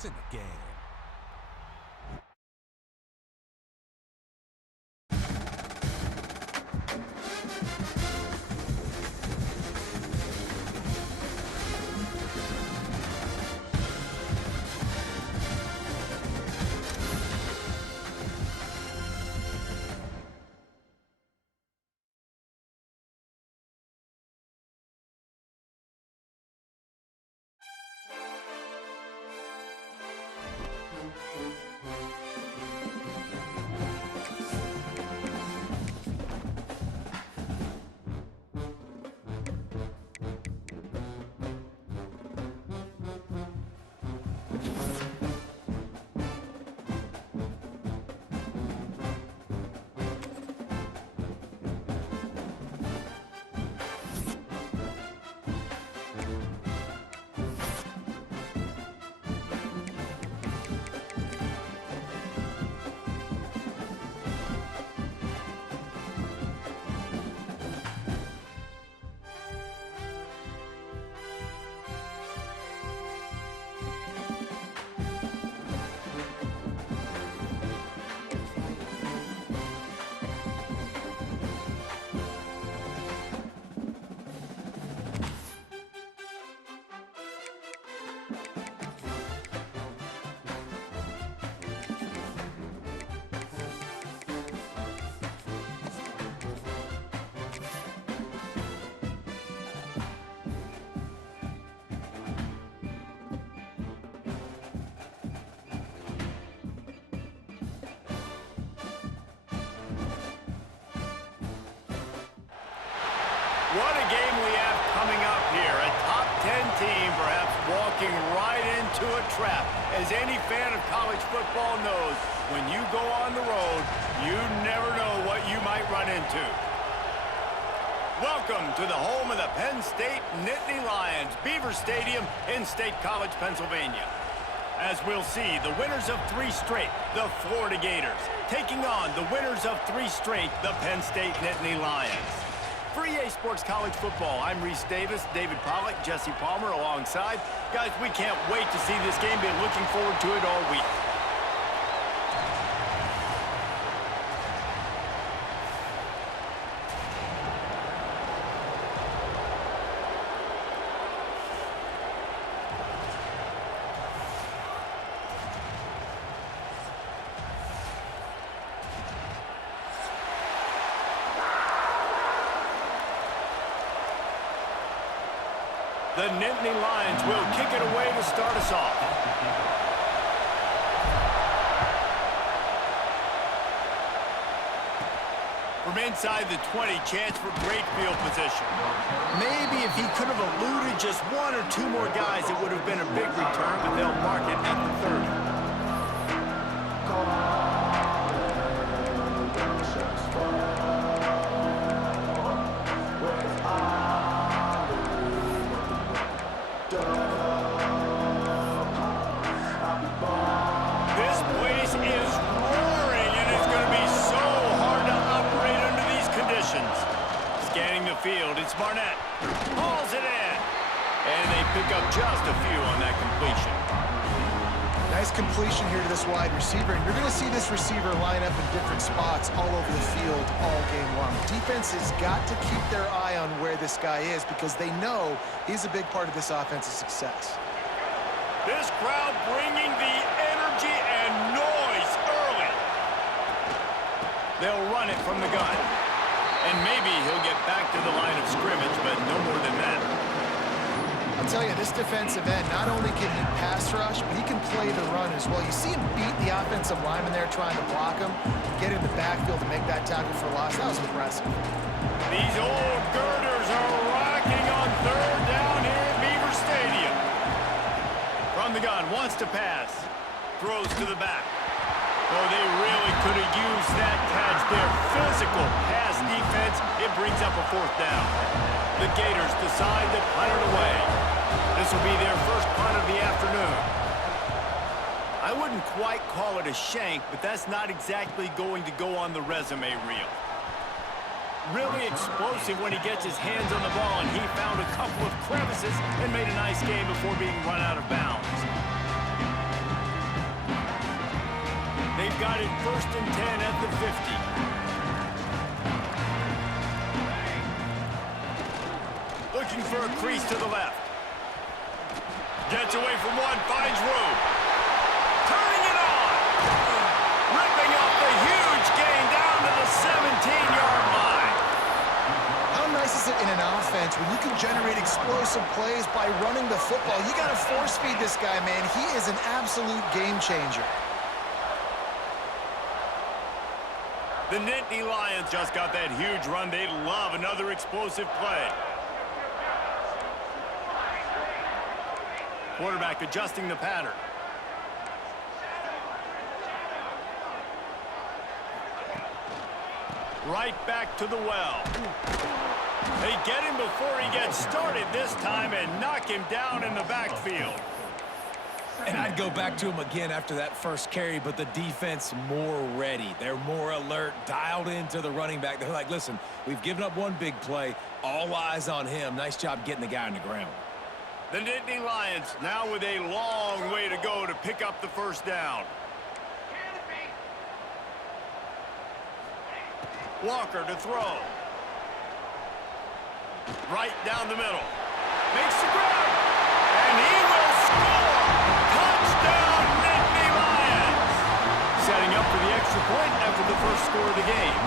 It's in the game. What a game we have coming up here. A top 10 team perhaps walking right into a trap. As any fan of college football knows, when you go on the road, you never know what you might run into. Welcome to the home of the Penn State Nittany Lions, Beaver Stadium in State College, Pennsylvania. As we'll see, the winners of 3 straight, the Florida Gators, taking on the winners of 3 straight, the Penn State Nittany Lions. For EA Sports College Football, I'm Reese Davis, David Pollack, Jesse Palmer alongside. Guys, we can't wait to see this game. Been looking forward to it all week. The Nittany Lions will kick it away to start us off. From inside the 20, chance for great field position. Maybe if he could have eluded just 1 or 2 more guys, it would have been a big return, but they'll mark it at the 30. Field, it's Barnett. Hauls it in. And they pick up just a few on that completion. Nice completion here to this wide receiver, and you're going to see this receiver line up in different spots all over the field all game long. Defense has got to keep their eye on where this guy is because they know he's a big part of this offense's success. This crowd bringing the energy and noise early. They'll run it from the gun. And maybe he'll get back to the line of scrimmage, but no more than that. I'll tell you, this defensive end, not only can he pass rush, but he can play the run as well. You see him beat the offensive lineman there trying to block him, get in the backfield to make that tackle for loss. That was impressive. These old girders are rocking on 3rd down here at Beaver Stadium. From the gun, wants to pass. Throws to the back. Oh, they really could have used that catch there. Physical pass defense. It brings up a 4th down. The Gators decide to punt it away. This will be their first punt of the afternoon. I wouldn't quite call it a shank, but that's not exactly going to go on the resume reel. Really explosive when he gets his hands on the ball, and he found a couple of crevices and made a nice game before being run out of bounds. got it 1st and 10 at the 50. Looking for a crease to the left. Gets away from one, finds room. Turning it on. Ripping up the huge gain down to the 17-yard line. How nice is it in an offense when you can generate explosive plays by running the football? You got to force feed this guy, man. He is an absolute game changer. The Nittany Lions just got that huge run. They love another explosive play. Quarterback adjusting the pattern. Right back to the well. They get him before he gets started this time and knock him down in the backfield. And I'd go back to him again after that first carry, but the defense more ready. They're more alert, dialed into the running back. They're like, listen, we've given up one big play. All eyes on him. Nice job getting the guy on the ground. The Nittany Lions now with a long way to go to pick up the first down. Walker to throw. Right down the middle. Makes the grab. And he will score. Touchdown, Nittany Lions. Setting up for the extra point after the first score of the game.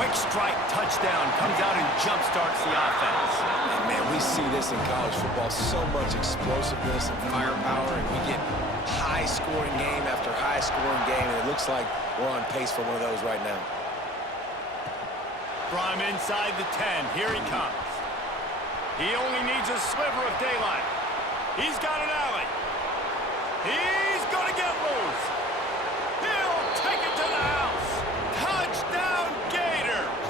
Quick strike touchdown. Comes out and jumpstarts the offense. And man, we see this in college football. So much explosiveness and firepower. And we get high-scoring game after high-scoring game. And it looks like we're on pace for one of those right now. From inside the 10, here he comes. He only needs a sliver of daylight. He's got an alley. He's going to get loose. He'll take it to the house. Touchdown, Gators.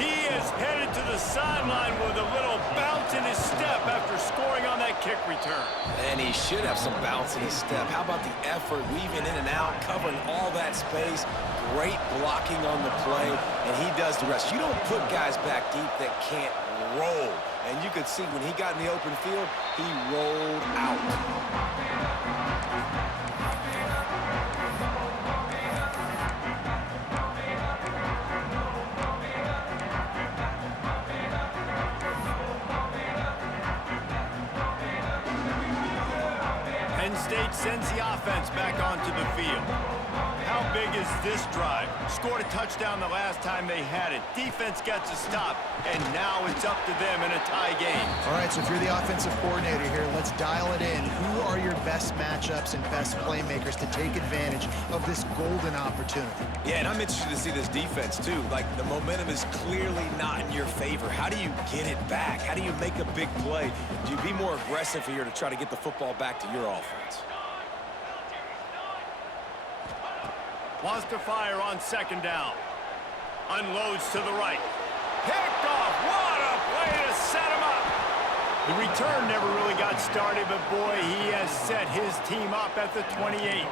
He is headed to the sideline with a little bounce in his step after scoring on that kick return. And he should have some bounce in his step. How about the effort, weaving in and out, covering all that space. Great blocking on the play, and he does the rest. You don't put guys back deep that can't roll. And you could see when he got in the open field, he rolled out. Penn State sends the offense back onto the field. How big is this drive? Scored a touchdown the last time they had it. Defense gets a stop, and now it's up to them in a tie game. All right, so if you're the offensive coordinator here, let's dial it in. Who are your best matchups and best playmakers to take advantage of this golden opportunity? Yeah, and I'm interested to see this defense, too. Like, the momentum is clearly not in your favor. How do you get it back? How do you make a big play? Do you be more aggressive here to try to get the football back to your offense? Wants to fire on second down. Unloads to the right. Picked off. What a play to set him up. The return never really got started, but boy, he has set his team up at the 28.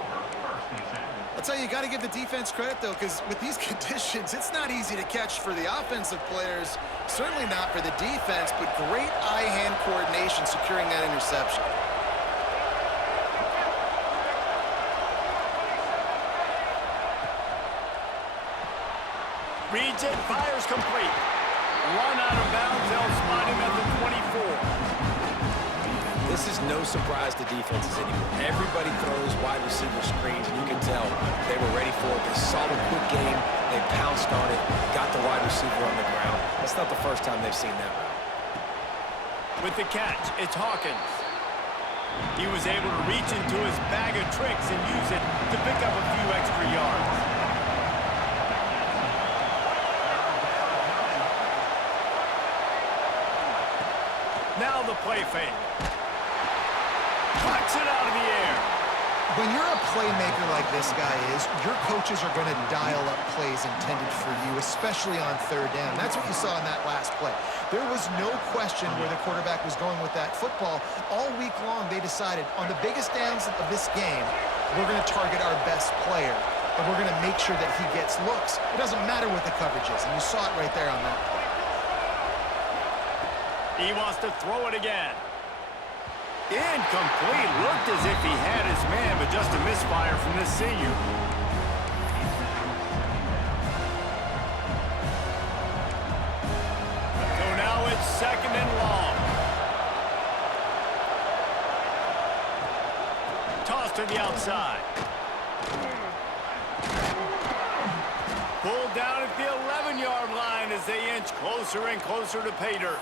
I'll tell you, you got to give the defense credit, though, because with these conditions, it's not easy to catch for the offensive players, certainly not for the defense, but great eye-hand coordination securing that interception. Reads it, fires complete. Run out of bounds, they'll spot him at the 24. This is no surprise to defenses anymore. Everybody throws wide receiver screens, and you can tell they were ready for it. They saw the quick game, they pounced on it, got the wide receiver on the ground. That's not the first time they've seen that route. With the catch, it's Hawkins. He was able to reach into his bag of tricks and use it to pick up a few extra yards. Now the play fake. Plucks it out of the air. When you're a playmaker like this guy is, your coaches are going to dial up plays intended for you, especially on third down. That's what you saw in that last play. There was no question where the quarterback was going with that football. All week long, they decided on the biggest downs of this game, we're going to target our best player, and we're going to make sure that he gets looks. It doesn't matter what the coverage is, and you saw it right there on that play. He wants to throw it again. Incomplete. Looked as if he had his man, but just a misfire from this senior. So now it's 2nd and long. Toss to the outside. Pulled down at the 11-yard line as they inch closer and closer to pay dirt.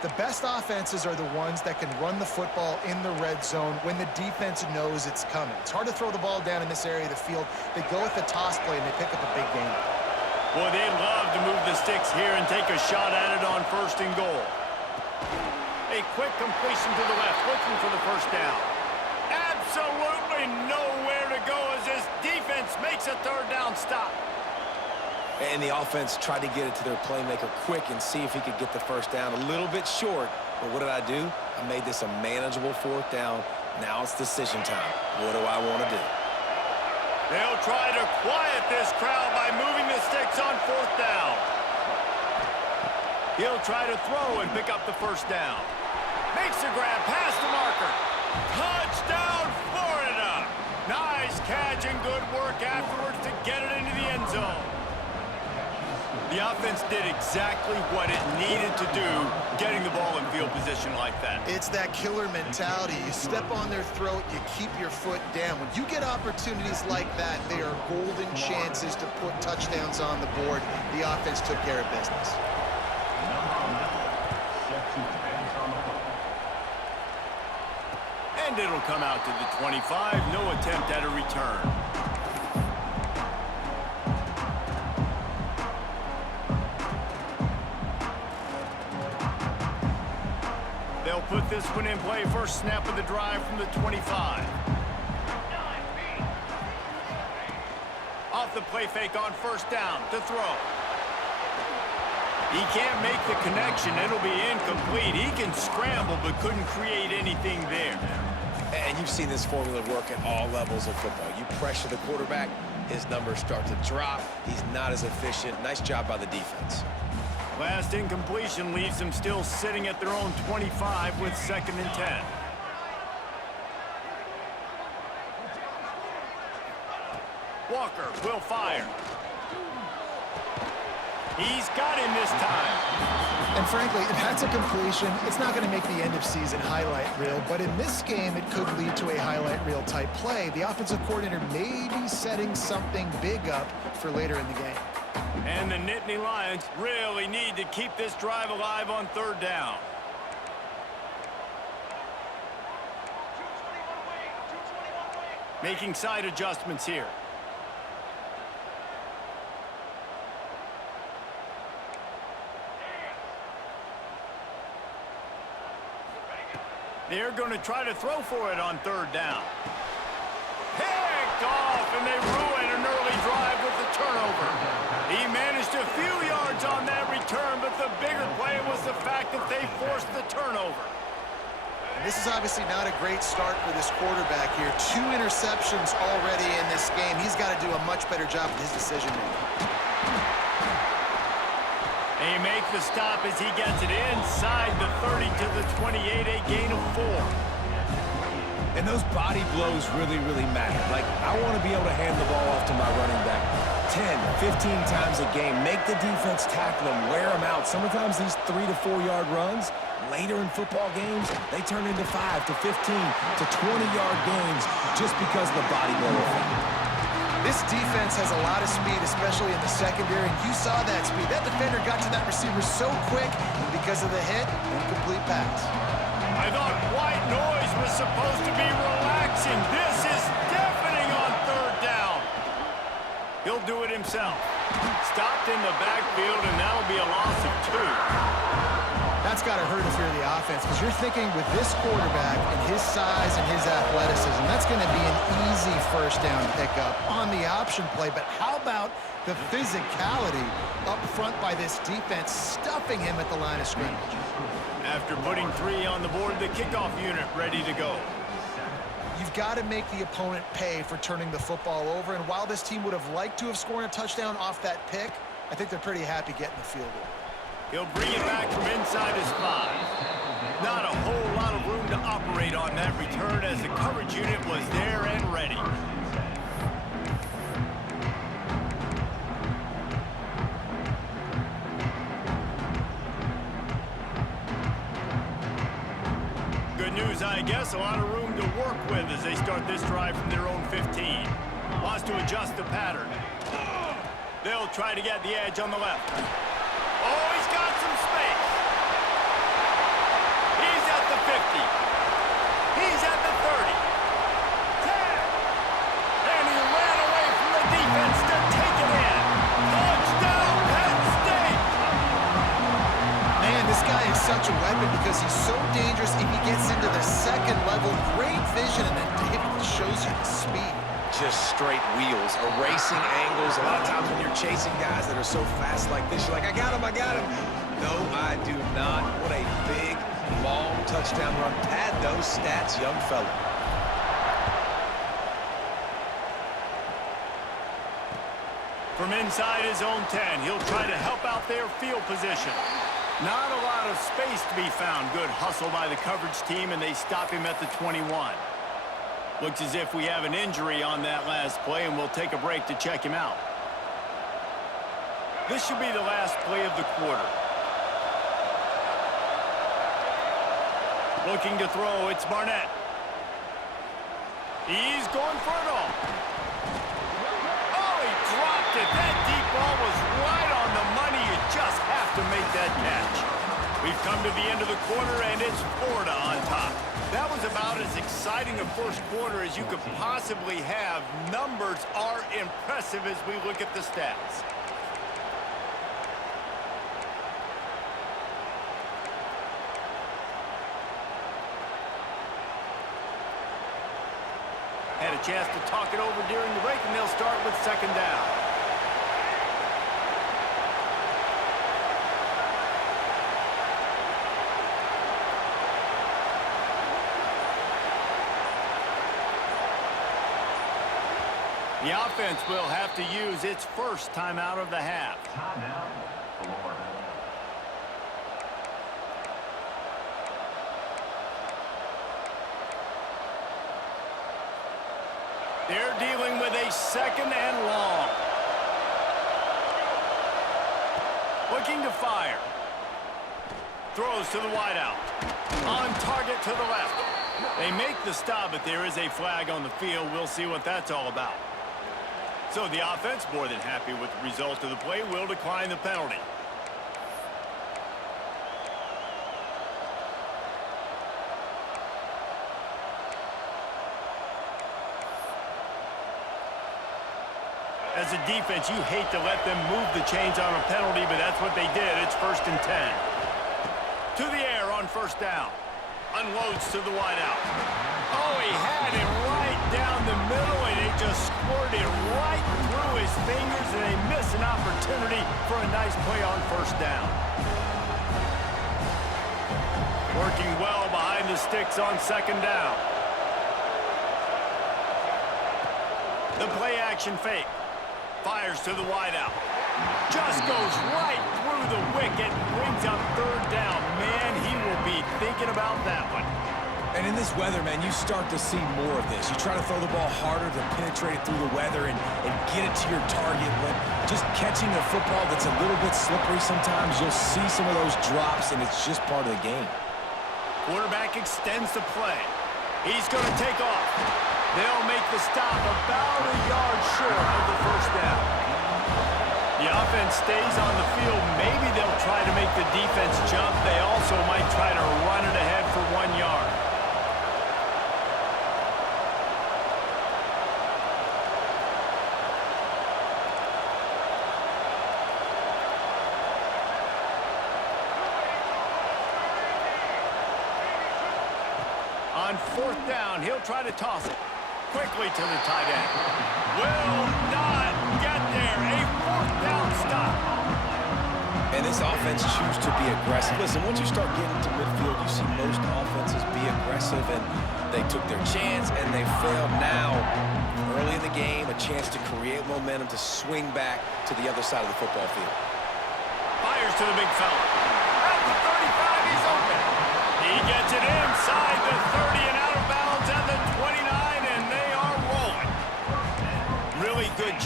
The best offenses are the ones that can run the football in the red zone when the defense knows it's coming. It's hard to throw the ball down in this area of the field. They go with the toss play, and they pick up a big gain. Boy, they'd love to move the sticks here and take a shot at it on 1st and goal. A quick completion to the left, looking for the 1st down. Absolutely nowhere to go as this defense makes a 3rd down stop. And the offense tried to get it to their playmaker quick and see if he could get the 1st down. A little bit short, but what did I do? I made this a manageable 4th down. Now it's decision time. What do I want to do? They'll try to quiet this crowd by moving the sticks on 4th down. He'll try to throw and pick up the 1st down. Makes the grab past the marker. Touchdown, Florida! Nice catch and good work afterwards to get it into the end zone. The offense did exactly what it needed to do, getting the ball in field position like that. It's that killer mentality. You step on their throat, you keep your foot down. When you get opportunities like that, they are golden chances to put touchdowns on the board. The offense took care of business. And it'll come out to the 25. No attempt at a return. They'll put this one in play. 1st snap of the drive from the 25. Off the play fake on 1st down to throw. He can't make the connection. It'll be incomplete. He can scramble but couldn't create anything there. And you've seen this formula work at all levels of football. You pressure the quarterback, his numbers start to drop. He's not as efficient. Nice job by the defense. Last incompletion leaves them still sitting at their own 25 with 2nd and 10. Walker will fire. He's got him this time. And frankly, if that's a completion, it's not going to make the end-of-season highlight reel. But in this game, it could lead to a highlight reel type play. The offensive coordinator may be setting something big up for later in the game. And the Nittany Lions really need to keep this drive alive on 3rd down. Making side adjustments here. They're going to try to throw for it on 3rd down. Picked off, and they ruin an early drive with the turnover. He managed a few yards on that return, but the bigger play was the fact that they forced the turnover. And this is obviously not a great start for this quarterback here. 2 interceptions already in this game. He's got to do a much better job with his decision-making. They make the stop as he gets it inside the 30 to the 28, a gain of 4. And those body blows really, really matter. Like, I want to be able to hand the ball off to my running back 10, 15 times a game. Make the defense tackle them, wear them out. Sometimes these 3 to 4 yard runs, later in football games, they turn into 5 to 15 to 20-yard gains just because of the body blow effect. This defense has a lot of speed, especially in the secondary, and you saw that speed. That defender got to that receiver so quick, and because of the hit, incomplete pass. I thought white noise was supposed to be relaxing. This is deafening on 3rd down. He'll do it himself. Stopped in the backfield, and that'll be a loss of 2. That's got to hurt if you're the offense, because you're thinking with this quarterback and his size and his athleticism, that's going to be an easy 1st down pickup on the option play. But how about the physicality up front by this defense, stuffing him at the line of scrimmage? After putting 3 on the board, the kickoff unit ready to go. You've got to make the opponent pay for turning the football over. And while this team would have liked to have scored a touchdown off that pick, I think they're pretty happy getting the field goal. He'll bring it back from inside his 5. Not a whole lot of room to operate on that return as the coverage unit was there and ready. Good news, I guess. A lot of room to work with as they start this drive from their own 15. Wants to adjust the pattern. They'll try to get the edge on the left. Oh, he's got some space. He's at the 50. He's at the 30. 10. And he ran away from the defense to take it in. Touchdown, Penn State! Man, this guy is such a weapon because he's so dangerous if he gets into the second level. Great vision, and then David shows you the speed. Just straight wheels, erasing angles. A lot of times when you're chasing guys that are so fast like this, you're like, I got him, I got him. No, I do not. What a big, long touchdown run. Pad those stats, young fella. From inside his own 10, he'll try to help out their field position. Not a lot of space to be found. Good hustle by the coverage team, and they stop him at the 21. Looks as if we have an injury on that last play, and we'll take a break to check him out. This should be the last play of the quarter. Looking to throw, it's Barnett. He's going for it all. Oh, he dropped it. That deep ball was right on the money. You just have to make that catch. We've come to the end of the quarter, and it's Florida on top. That was about as exciting a first quarter as you could possibly have. Numbers are impressive as we look at the stats. Had a chance to talk it over during the break, and they'll start with second down. The offense will have to use its first timeout of the half. They're dealing with a second and long. Looking to fire. Throws to the wideout. On target to the left. They make the stop, but there is a flag on the field. We'll see what that's all about. So the offense, more than happy with the result of the play, will decline the penalty. As a defense, you hate to let them move the chains on a penalty, but that's what they did. It's 1st and 10. To the air on first down. Unloads to the wideout. Oh, he had it right down the middle, and it just squirted right through his fingers, and they miss an opportunity for a nice play on first down. Working well behind the sticks on second down. The play action fake. Fires to the wideout. Just goes right through the wicket, brings up third down. Man, he will be thinking about that one. And in this weather, man, you start to see more of this. You try to throw the ball harder to penetrate it through the weather and get it to your target, but just catching a football that's a little bit slippery sometimes, you'll see some of those drops, and it's just part of the game. Quarterback extends the play. He's going to take off. They'll make the stop about a yard short of the first down. The offense stays on the field. Maybe they'll try to make the defense jump. They also might try to run it ahead for 1 yard. On fourth down, he'll try to toss it quickly to the tight end. Will not get there. A fourth down stop. And this offense chooses to be aggressive. Listen, once you start getting to midfield, you see most offenses be aggressive, and they took their chance, and they failed. Now, early in the game, a chance to create momentum to swing back to the other side of the football field. Fires to the big fella. At the 35, he's open. He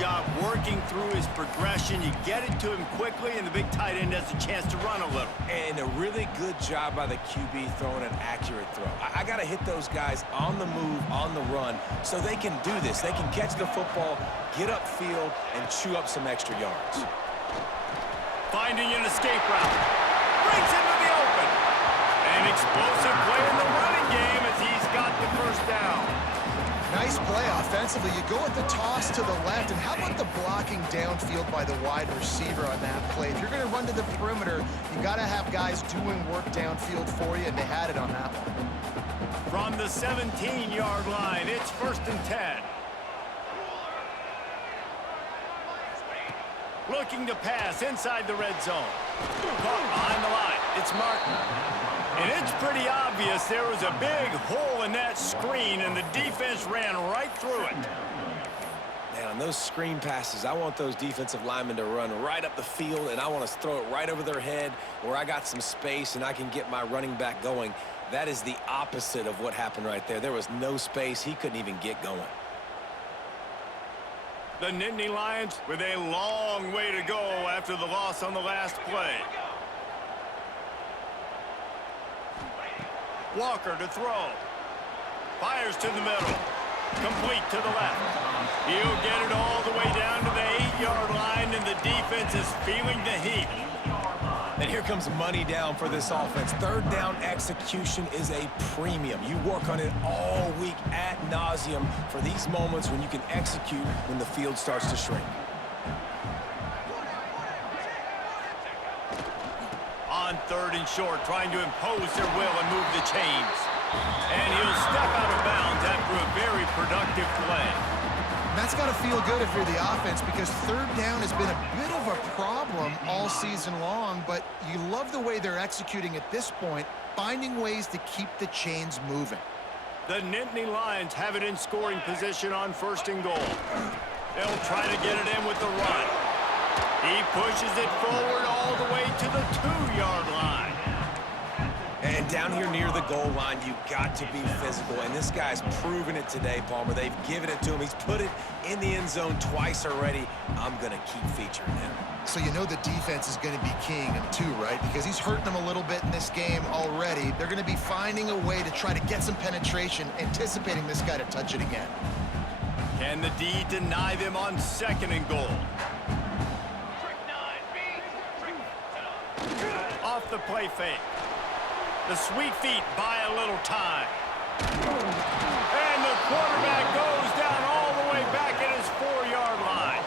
job working through his progression. You get it to him quickly, and the big tight end has a chance to run a little. And a really good job by the QB throwing an accurate throw. I got to hit those guys on the move, on the run, so they can do this. They can catch the football, get upfield, and chew up some extra yards. Finding an escape route. Brings him to the open. An explosive play in the running game as he's got the first down. Nice play offensively. You go with the toss to the left, and how about the blocking downfield by the wide receiver on that play? If you're going to run to the perimeter, you got to have guys doing work downfield for you, and they had it on that one. From the 17-yard line, it's 1st and 10. Looking to pass inside the red zone. Caught behind the line. It's Martin. And it's pretty obvious there was a big hole in that screen, and the defense ran right through it. Man, on those screen passes, I want those defensive linemen to run right up the field, and I want to throw it right over their head where I got some space and I can get my running back going. That is the opposite of what happened right there. There was no space. He couldn't even get going. The Nittany Lions with a long way to go after the loss on the last play. Walker to throw. Fires to the middle. Complete to the left. He'll get it all the way down to the 8-yard line, and the defense is feeling the heat. And here comes money down for this offense. Third down execution is a premium. You work on it all week ad nauseum for these moments when you can execute when the field starts to shrink. On 3rd and short, trying to impose their will and move the chains. And he'll step out of bounds after a very productive play. That's got to feel good if you're the offense, because 3rd down has been a bit of a problem all season long, but you love the way they're executing at this point, finding ways to keep the chains moving. The Nittany Lions have it in scoring position on 1st and goal. They'll try to get it in with the run. He pushes it forward all the way to the 2-yard line. And down here near the goal line, you got to be physical. And this guy's proven it today, Palmer. They've given it to him. He's put it in the end zone twice already. I'm going to keep featuring him. So you know the defense is going to be keying him too, right? Because he's hurting them a little bit in this game already. They're going to be finding a way to try to get some penetration, anticipating this guy to touch it again. Can the D deny them on 2nd and goal? Off the play fake. The sweet feet buy a little time. And the quarterback goes down all the way back at his 4-yard line.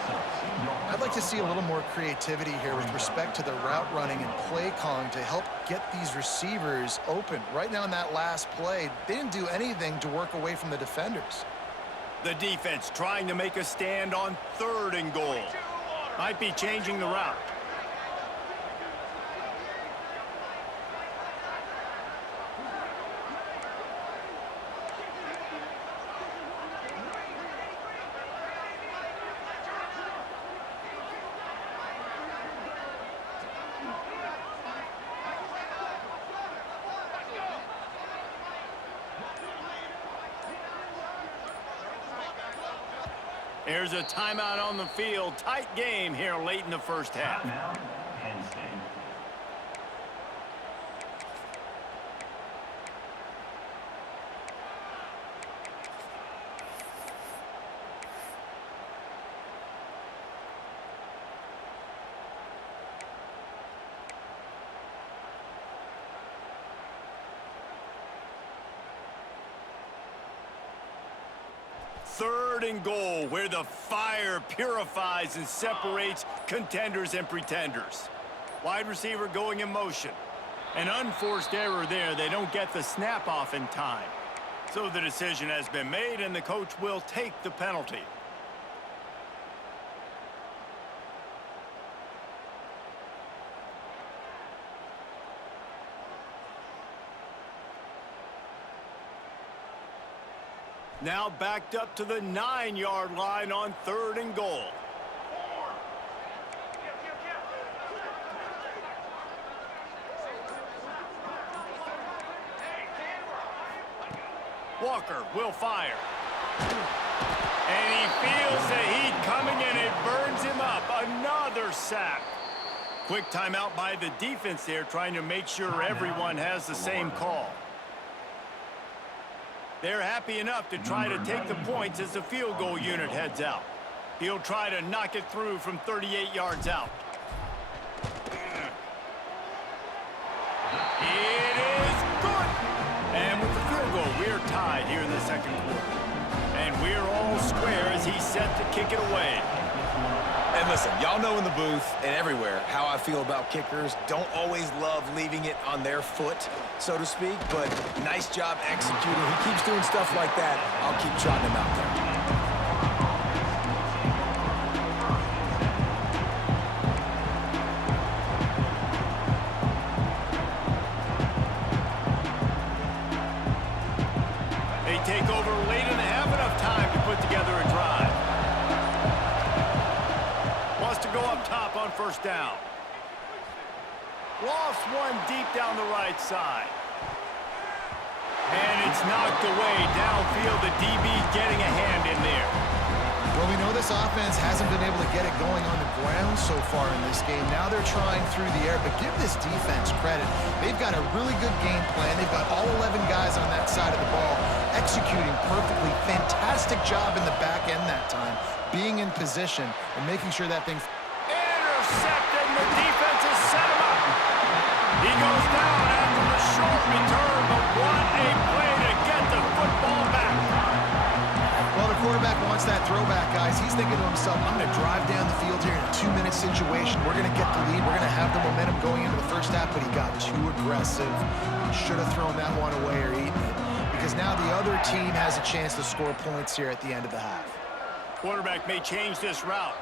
I'd like to see a little more creativity here with respect to the route running and play calling to help get these receivers open. Right now in that last play, they didn't do anything to work away from the defenders. The defense trying to make a stand on 3rd and goal. Might be changing the route. There's a timeout on the field. Tight game here late in the first half. Penn State. Third and goal, where the fire purifies and separates contenders and pretenders. Wide receiver going in motion. An unforced error there. They don't get the snap off in time. So the decision has been made, and the coach will take the penalty. Now backed up to the 9-yard line on 3rd and goal. Walker will fire. And he feels the heat coming, and it burns him up. Another sack. Quick timeout by the defense there, trying to make sure everyone has the same call. They're happy enough to try to take the points as the field goal unit heads out. He'll try to knock it through from 38 yards out. It is good. And with the field goal, we're tied here in the second quarter. And we're all square as he's set to kick it away. And listen, y'all know in the booth and everywhere how I feel about kickers. Don't always love leaving it on their foot, so to speak, but nice job executing. He keeps doing stuff like that. I'll keep trotting him out there. They take over late and they have enough time to put together a drive. Wants to go up top on first down. Lofts one deep down the right side. And it's knocked away downfield. The DB getting a hand in there. Well, we know this offense hasn't been able to get it going on the ground so far in this game. Now they're trying through the air, but give this defense credit. They've got a really good game plan. They've got all 11 guys on that side of the ball executing perfectly. Fantastic job in the back end that time, being in position and making sure that thing... Intercepted. The defense has set him up. He goes down after the short return, but what a play to get the football back. Well, the quarterback wants that throwback, guys. He's thinking to himself, I'm going to drive down the field here in a 2-minute situation. We're going to get the lead. We're going to have the momentum going into the first half, but he got too aggressive. He should have thrown that one away or eaten it, because now the other team has a chance to score points here at the end of the half. Quarterback may change this route.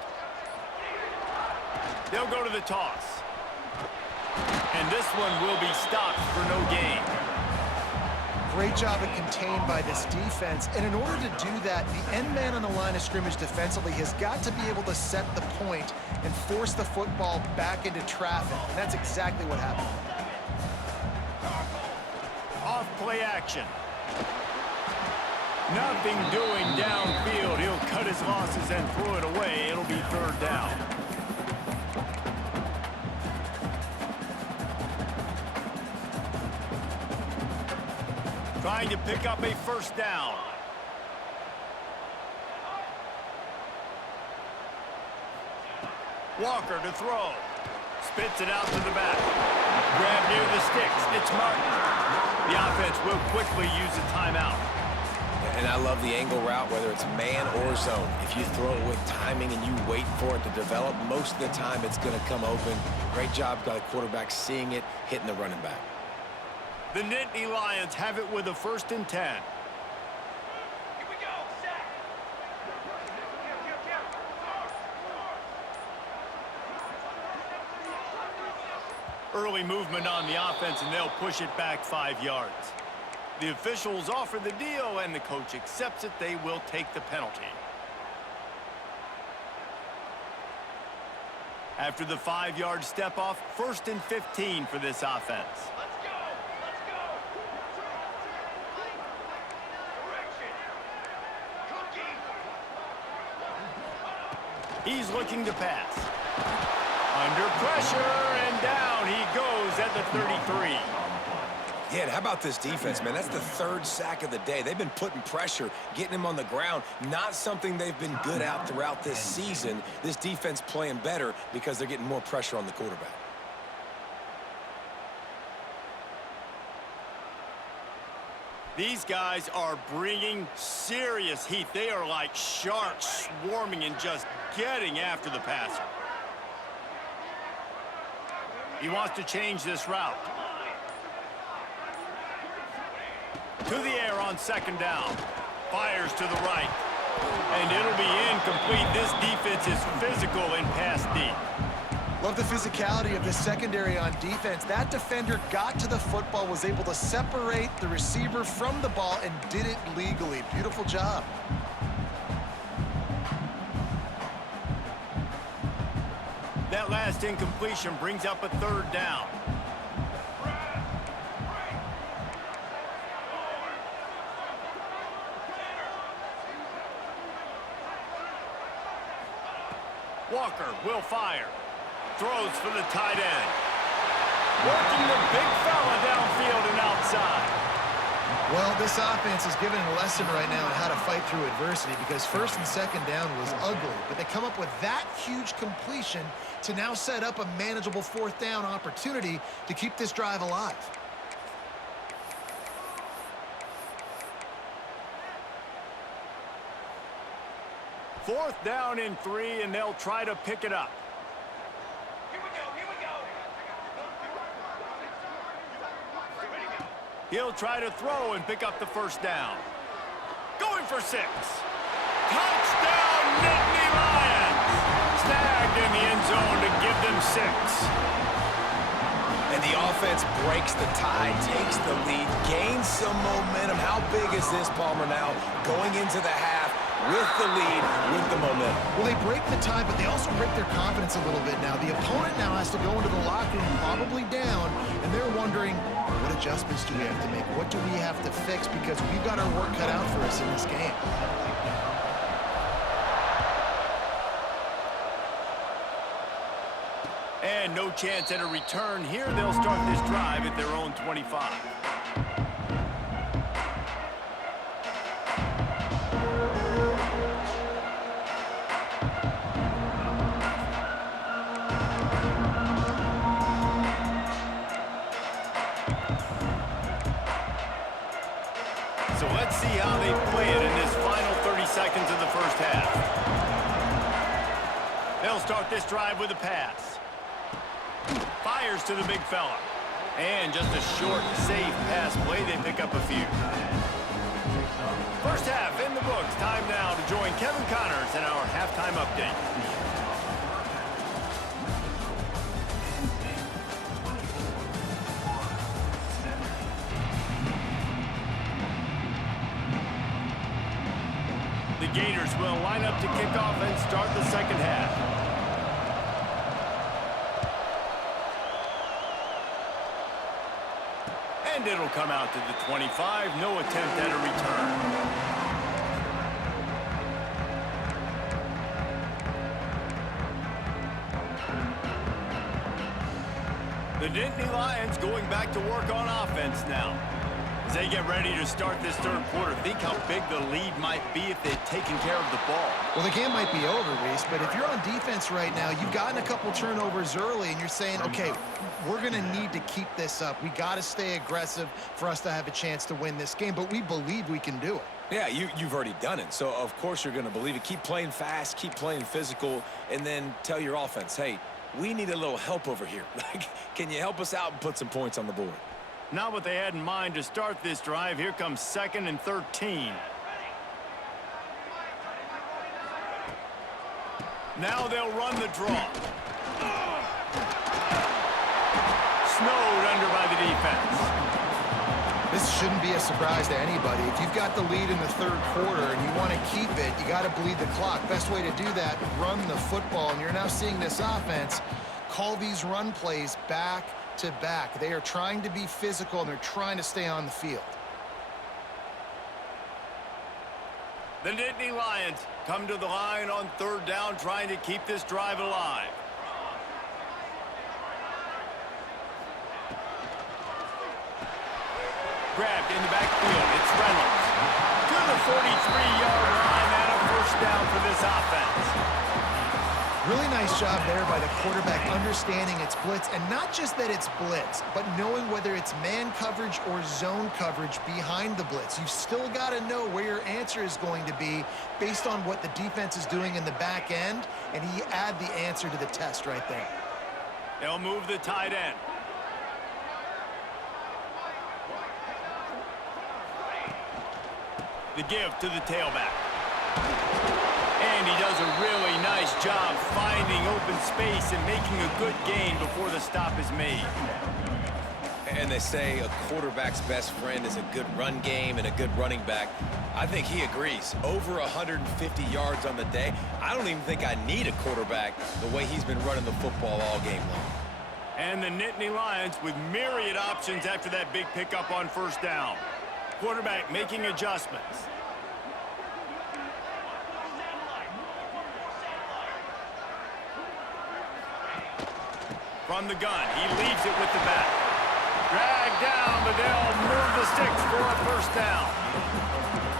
They'll go to the toss. And this one will be stopped for no gain. Great job at contained by this defense. And in order to do that, the end man on the line of scrimmage defensively has got to be able to set the point and force the football back into traffic. And that's exactly what happened. Off play action. Nothing doing downfield. He'll cut his losses and throw it away. It'll be third down. Trying to pick up a first down. Walker to throw. Spits it out to the back. Grab near the sticks. It's Martin. The offense will quickly use a timeout. And I love the angle route, whether it's man or zone. If you throw it with timing and you wait for it to develop, most of the time it's going to come open. Great job by the quarterback seeing it, hitting the running back. The Nittany Lions have it with a 1st and 10. Here we go, set. Early movement on the offense, and they'll push it back 5 yards. The officials offer the deal, and the coach accepts it. They will take the penalty. After the 5-yard step off, 1st and 15 for this offense. He's looking to pass. Under pressure, and down he goes at the 33. Yeah, and how about this defense, man? That's the 3rd sack of the day. They've been putting pressure, getting him on the ground. Not something they've been good at throughout this season. This defense playing better because they're getting more pressure on the quarterback. These guys are bringing serious heat. They are like sharks swarming and just getting after the passer. He wants to change this route. To the air on 2nd down. Fires to the right. And it'll be incomplete. This defense is physical in pass deep. Love the physicality of the secondary on defense. That defender got to the football, was able to separate the receiver from the ball, and did it legally. Beautiful job. That last incompletion brings up a 3rd down. Walker will fire. Throws for the tight end. Working the big fella downfield and outside. Well, this offense is giving a lesson right now on how to fight through adversity because first and second down was ugly, but they come up with that huge completion to now set up a manageable fourth down opportunity to keep this drive alive. Fourth down and 3, and they'll try to pick it up. Here we go, here we go. He'll try to throw and pick up the first down. Going for 6. Touchdown, Nittany Lions! Snagged in the end zone to give them 6. And the offense breaks the tie, takes the lead, gains some momentum. How big is this, Palmer, now going into the half with the lead, with the momentum? Well, they break the tie, but they also break their confidence a little bit now. The opponent now has to go into the locker room probably down, and they're wondering, what adjustments do we have to make? What do we have to fix? Because we've got our work cut out for us in this game. And no chance at a return here. They'll start this drive at their own 25. So let's see how they play it in this final 30 seconds of the first half. They'll start this drive with a pass. Fires to the big fella. And just a short, safe pass play. They pick up a few. First half in the books. Time now to join Kevin Connors in our halftime update. The Gators will line up to kick off and start the second half. And it'll come out to the 25. No attempt at a return. The Nittany Lions going back to work on offense now. As they get ready to start this third quarter, think how big the lead might be if they'd taken care of the ball. Well, the game might be over, Reese, but if you're on defense right now, you've gotten a couple turnovers early, and you're saying, okay, we're going to need to keep this up. We got to stay aggressive for us to have a chance to win this game, but we believe we can do it. Yeah, you've already done it, so of course you're going to believe it. Keep playing fast, keep playing physical, and then tell your offense, hey, we need a little help over here. Can you help us out and put some points on the board? Not what they had in mind to start this drive. Here comes 2nd and 13. Now they'll run the draw. Snowed under by the defense. This shouldn't be a surprise to anybody. If you've got the lead in the third quarter and you want to keep it, you got to bleed the clock. Best way to do that, run the football. And you're now seeing this offense call these run plays back to back. They are trying to be physical, and they're trying to stay on the field. The Nittany Lions come to the line on third down, trying to keep this drive alive. Grabbed in the backfield. It's Reynolds. To the 43-yard line, and a first down for this offense. Really nice job there by the quarterback understanding it's blitz, and not just that it's blitz, but knowing whether it's man coverage or zone coverage behind the blitz. You've still got to know where your answer is going to be based on what the defense is doing in the back end, and he add the answer to the test right there. They'll move the tight end. The give to the tailback. And he does a really nice job finding open space and making a good gain before the stop is made. And they say a quarterback's best friend is a good run game and a good running back. I think he agrees. Over 150 yards on the day. I don't even think I need a quarterback the way he's been running the football all game long. And the Nittany Lions with myriad options after that big pickup on first down. Quarterback making adjustments. From the gun, he leaves it with the back. Dragged down, but they'll move the sticks for a first down.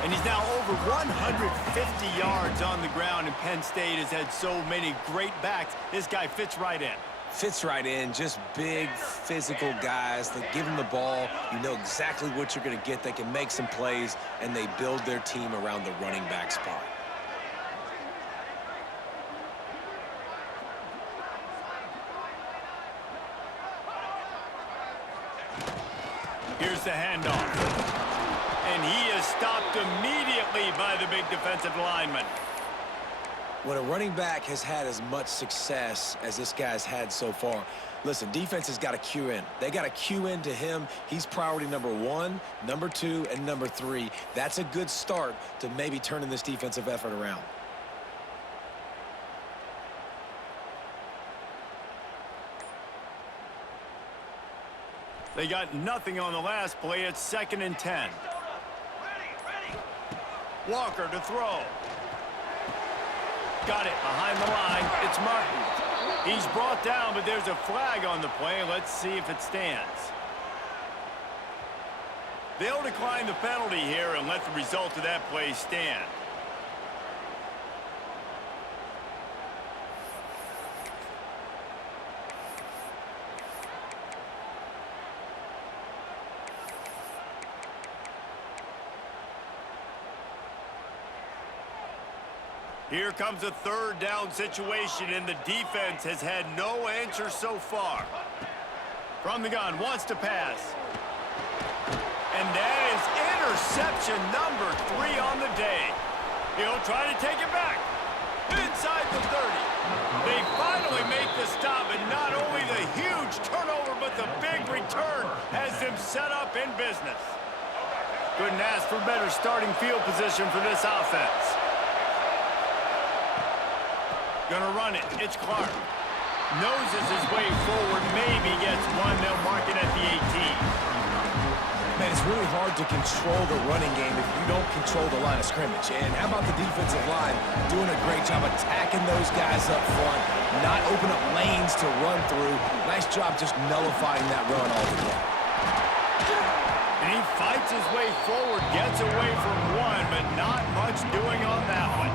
And he's now over 150 yards on the ground, and Penn State has had so many great backs. This guy fits right in. Fits right in, just big, physical guys. They give him the ball. You know exactly what you're going to get. They can make some plays, and they build their team around the running back spot. Here's the handoff. And he is stopped immediately by the big defensive lineman. When a running back has had as much success as this guy's had so far, listen, defense has got to cue in. They got to cue in to him. He's priority number 1, number 2, and number 3. That's a good start to maybe turning this defensive effort around. They got nothing on the last play. It's 2nd and 10. Walker to throw. Got it behind the line. It's Martin. He's brought down, but there's a flag on the play. Let's see if it stands. They'll decline the penalty here and let the result of that play stand. Here comes a 3rd down situation, and the defense has had no answer so far. From the gun, wants to pass. And that is interception number 3 on the day. He'll try to take it back. Inside the 30. They finally make the stop, and not only the huge turnover, but the big return has them set up in business. Couldn't ask for better starting field position for this offense. Gonna run it. It's Clark. Noses his way forward. Maybe gets one. They'll mark it at the 18. Man, it's really hard to control the running game if you don't control the line of scrimmage. And how about the defensive line doing a great job attacking those guys up front, not open up lanes to run through. Nice job just nullifying that run altogether. And he fights his way forward, gets away from one, but not much doing on that one.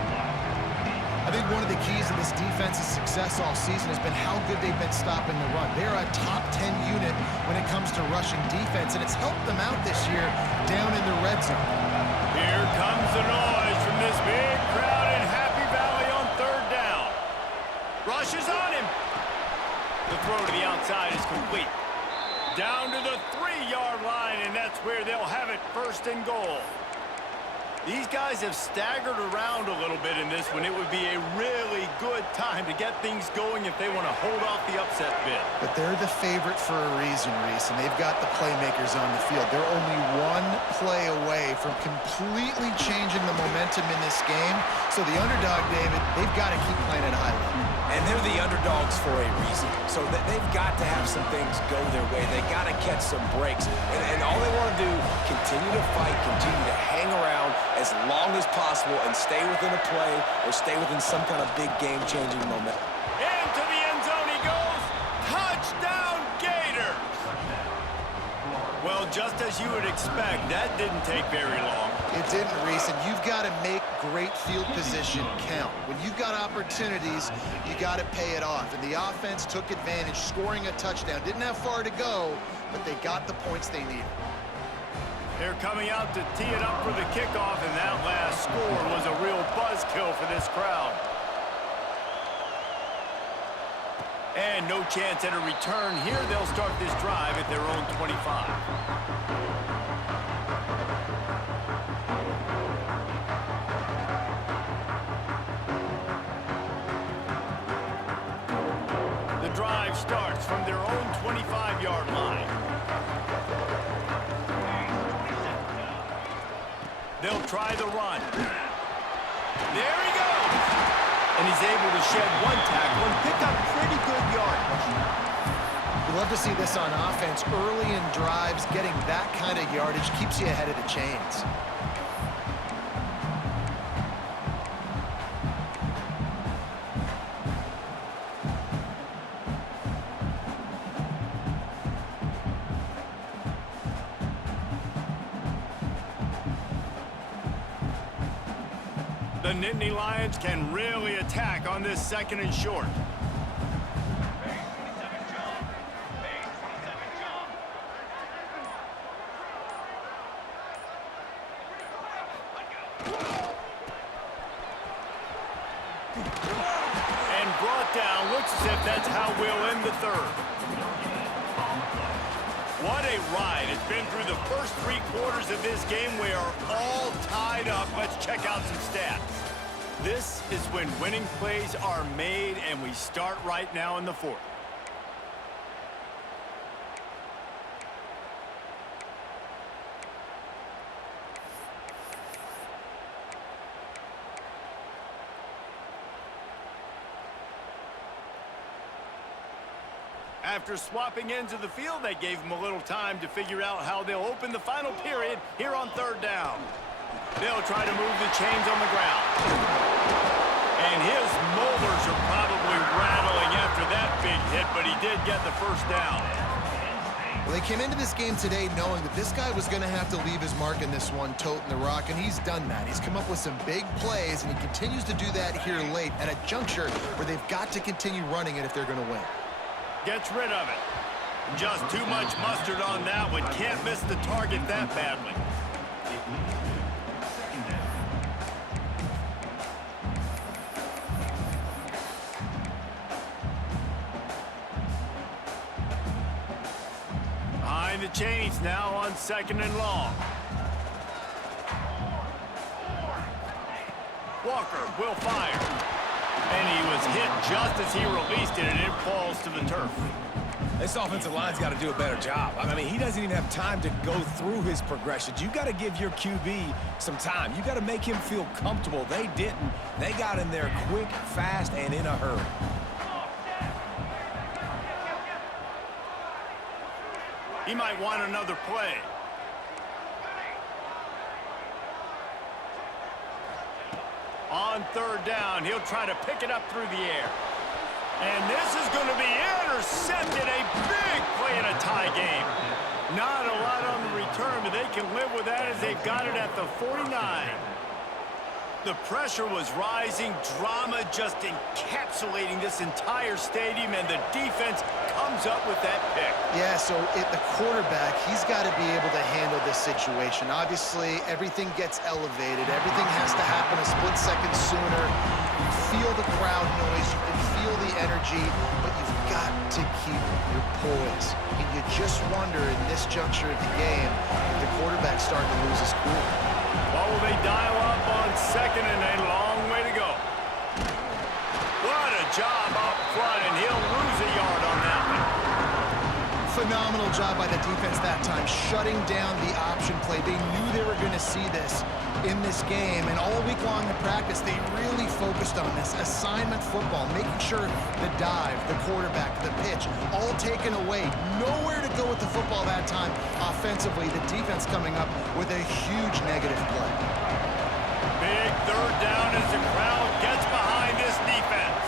I think one of the keys of this defense's success all season has been how good they've been stopping the run. They're a top 10 unit when it comes to rushing defense, and it's helped them out this year down in the red zone. Here comes the noise from this big crowd in Happy Valley on 3rd down. Rush is on him. The throw to the outside is complete. Down to the 3-yard line, and that's where they'll have it 1st and goal. These guys have staggered around a little bit in this one. It would be a really good time to get things going if they want to hold off the upset bid. But they're the favorite for a reason, Reese, and they've got the playmakers on the field. They're only one play away from completely changing the momentum in this game. So the underdog, David, they've got to keep playing at a high level. And they're the underdogs for a reason. So they've got to have some things go their way. They got to catch some breaks. And all they want to do, continue to fight, continue to hang around as long as possible and stay within a play or stay within some kind of big game-changing moment. Into the end zone he goes. Touchdown, Gators! Well, just as you would expect, that didn't take very long. It didn't, Reese, and you've got to make great field position count. When you've got opportunities, you got to pay it off. And the offense took advantage, scoring a touchdown. Didn't have far to go, but they got the points they needed. They're coming out to tee it up for the kickoff, and that last score was a real buzzkill for this crowd. And no chance at a return here. They'll start this drive at their own 25. The drive starts from their own 25-yard line. They'll try the run. There he goes! And he's able to shed one tackle and pick up pretty good yardage. We love to see this on offense. Early in drives, getting that kind of yardage keeps you ahead of the chains. The Nittany Lions can really attack on this 2nd and short. And brought down. Looks as if that's how we'll end the 3rd. What a ride. It's been through the first 3 quarters of this game. We are all tied up. Let's check out some stats. This is when winning plays are made, and we start right now in the 4th. After swapping ends of the field, they gave them a little time to figure out how they'll open the final period here on 3rd down. They'll try to move the chains on the ground. And his molars are probably rattling after that big hit, but he did get the 1st down. Well, they came into this game today knowing that this guy was going to have to leave his mark in this one, toting the rock, and he's done that. He's come up with some big plays, and he continues to do that here late at a juncture where they've got to continue running it if they're going to win. Gets rid of it. Just too much mustard on that one. Can't miss the target that badly. Behind the chains now on 2nd and long. Walker will fire. And he was hit just as he released it, and it falls to the turf. This offensive line's got to do a better job. I mean, he doesn't even have time to go through his progressions. You got to give your QB some time. You got to make him feel comfortable. They didn't. They got in there quick, fast, and in a hurry. He might want another play. On 3rd down, he'll try to pick it up through the air. And this is going to be intercepted. A big play in a tie game. Not a lot on the return, but they can live with that as they've got it at the 49. The pressure was rising. Drama just encapsulating this entire stadium, and the defense comes up with that pick. Yeah, so the quarterback, he's got to be able to handle this situation. Obviously, everything gets elevated. Everything has to happen a split second sooner. You feel the crowd noise. You can feel the energy, but you've got to keep your poise. And you just wonder in this juncture of the game if the quarterback's starting to lose his cool. What will they dial up on 2nd and a long way to go? What a job up front, and he'll lose a yard on that one. Phenomenal job by the defense that time, shutting down the option play. They knew they were going to see this in this game, and all week long in practice, they really focused on this assignment football, making sure the dive, the quarterback, the pitch, all taken away. Nowhere to go with the football that time offensively. The defense coming up with a huge negative play. Big 3rd down as the crowd gets behind this defense.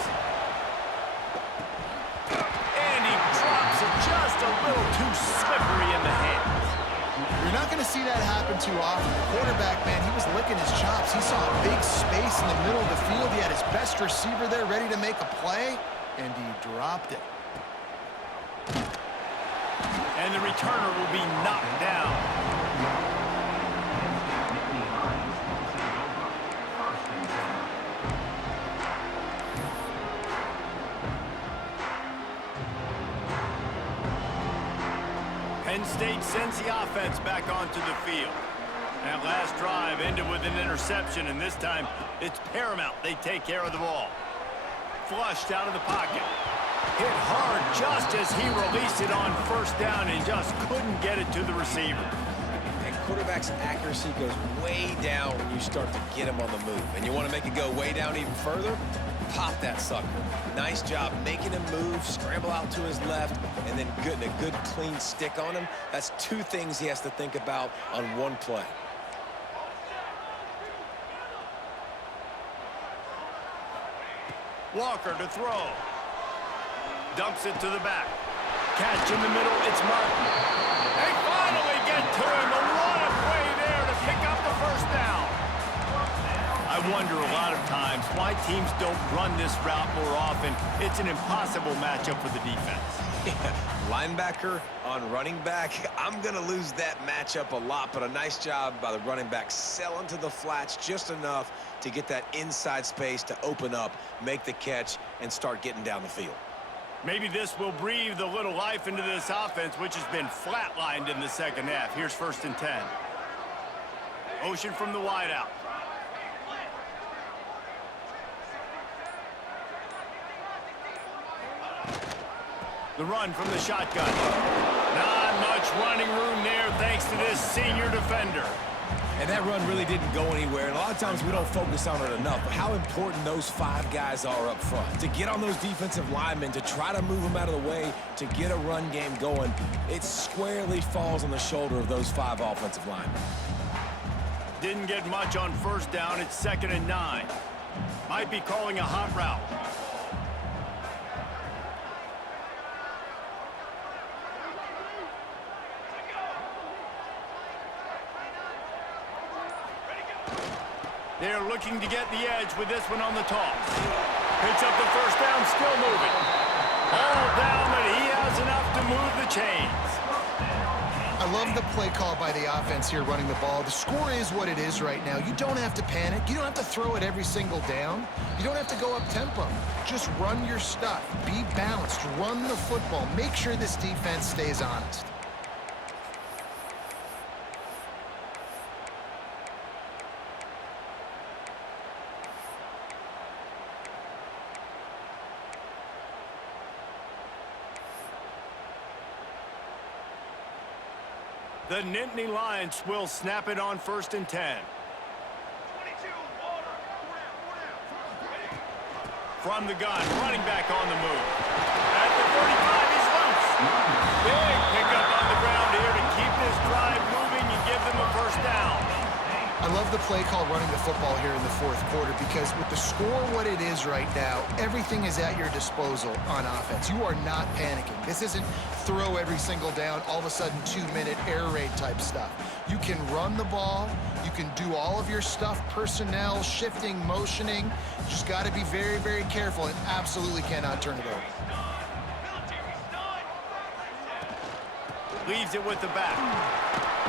And he drops it just a little too slippery in the hands. You're not going to see that happen too often. The quarterback, man, he was licking his chops. He saw a big space in the middle of the field. He had his best receiver there ready to make a play, and he dropped it. And the returner will be knocked down. Penn State sends the offense back onto the field. That last drive ended with an interception, and this time it's paramount they take care of the ball. Flushed out of the pocket. Hit hard just as he released it on 1st down and just couldn't get it to the receiver. And quarterback's accuracy goes way down when you start to get him on the move. And you want to make it go way down even further? Pop that sucker. Nice job making him move, scramble out to his left, and then getting a good clean stick on him. That's 2 things he has to think about on one play. Walker to throw. Dumps it to the back. Catch in the middle, it's Martin. They finally get to him. A lot of play there to pick up the 1st down. I wonder a lot of times why teams don't run this route more often. It's an impossible matchup for the defense. Yeah, linebacker on running back, I'm going to lose that matchup a lot, but a nice job by the running back selling to the flats just enough to get that inside space to open up, make the catch, and start getting down the field. Maybe this will breathe a little life into this offense, which has been flatlined in the second half. Here's 1st and 10. Motion from the wideout. The run from the shotgun. Not much running room there thanks to this senior defender. And that run really didn't go anywhere. And a lot of times we don't focus on it enough. But how important those 5 guys are up front. To get on those defensive linemen, to try to move them out of the way, to get a run game going, it squarely falls on the shoulder of those 5 offensive linemen. Didn't get much on 1st down. It's 2nd and 9. Might be calling a hot route. They're looking to get the edge with this one on the toss. Picks up the 1st down, still moving. All down, but he has enough to move the chains. I love the play call by the offense here running the ball. The score is what it is right now. You don't have to panic. You don't have to throw it every single down. You don't have to go up tempo. Just run your stuff. Be balanced. Run the football. Make sure this defense stays honest. The Nittany Lions will snap it on 1st and 10. 22, order. From the gun, running back on the move. At the 35, he's loose. Big pickup on the ground here to keep this drive moving and give them a 1st down. I love the play call running the football here in the 4th quarter because with the score what it is right now, everything is at your disposal on offense. You are not panicking. This isn't throw every single down, all of a sudden 2-minute air raid type stuff. You can run the ball. You can do all of your stuff, personnel, shifting, motioning. You just got to be very, very careful and absolutely cannot turn it over. Leaves it with the back.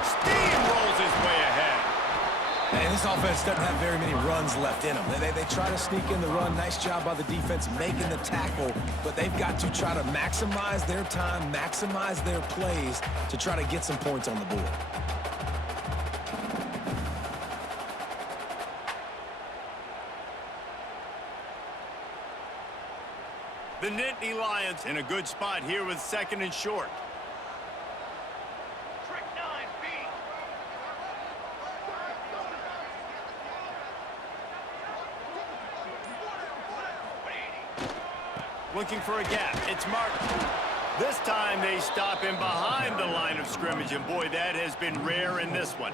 Steamrolls his way ahead. And this offense doesn't have very many runs left in them. They try to sneak in the run. Nice job by the defense making the tackle, but they've got to try to maximize their time, maximize their plays to try to get some points on the board. The Nittany Lions in a good spot here with 2nd and short. Trick 9B. Looking for a gap. It's Martin. This time they stop him behind the line of scrimmage, and boy, that has been rare in this one.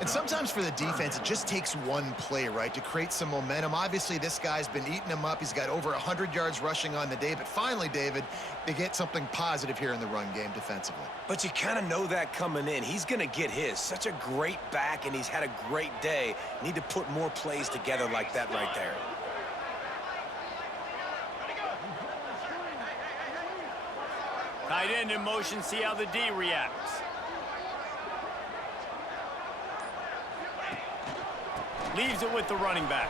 And sometimes for the defense, it just takes one play, right, to create some momentum. Obviously, this guy's been eating him up. He's got over 100 yards rushing on the day. But finally, David, they get something positive here in the run game defensively. But you kind of know that coming in. He's going to get his. Such a great back, and he's had a great day. Need to put more plays together like that right there. Tight end in motion, see how the D reacts. Leaves it with the running back.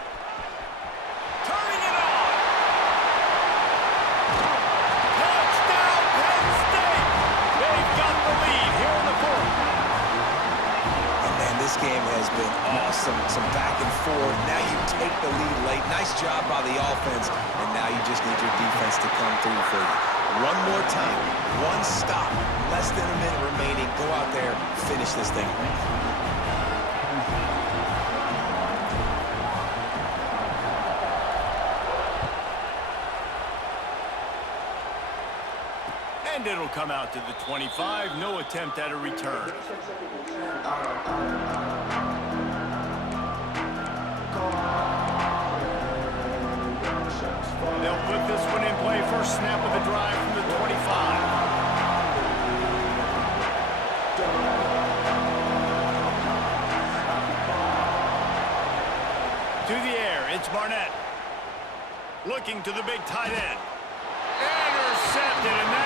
Turning it on! Touchdown, Penn State! They've got the lead here in the 4th. And man, this game has been awesome. Some back and forth. Now you take the lead late. Nice job by the offense. And now you just need your defense to come through for you. One more time. One stop. Less than a minute remaining. Go out there, finish this thing. And it'll come out to the 25. No attempt at a return. They'll put this one in play. First snap of the drive from the 25. Barnett. Looking to the big tight end. Intercepted, and